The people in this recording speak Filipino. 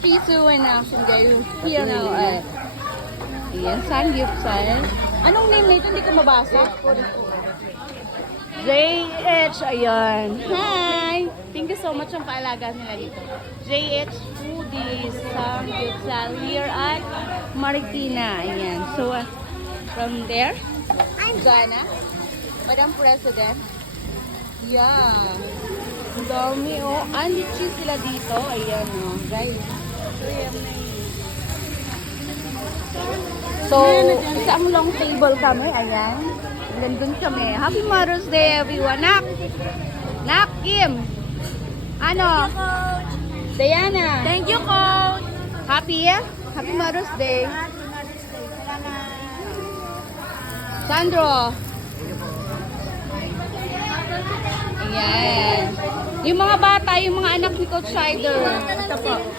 Piso and action kayo. Here now, ayan, Samgyeopsal. Anong name nito? Hindi ko mabasa. JH, ayan. Hi! Thank you so much ang paalaga nila dito. JH Foodies, Samgyeopsal here at Marikina. Ayan. So, from there, I'm Jana, Madam President. Yeah. Ang dami, oh. Andy cheese sila dito. Ayan, oh. Guys. So, isang long table kami. Ayan. Nandun kami. Happy Mother's Day, everyone. Nak! Nak, Kim! Ano? Diana. Thank you, Coach. Happy, Happy Mother's Day. Sandro. Ayan. Yung mga bata, yung mga anak ni Coach Sider.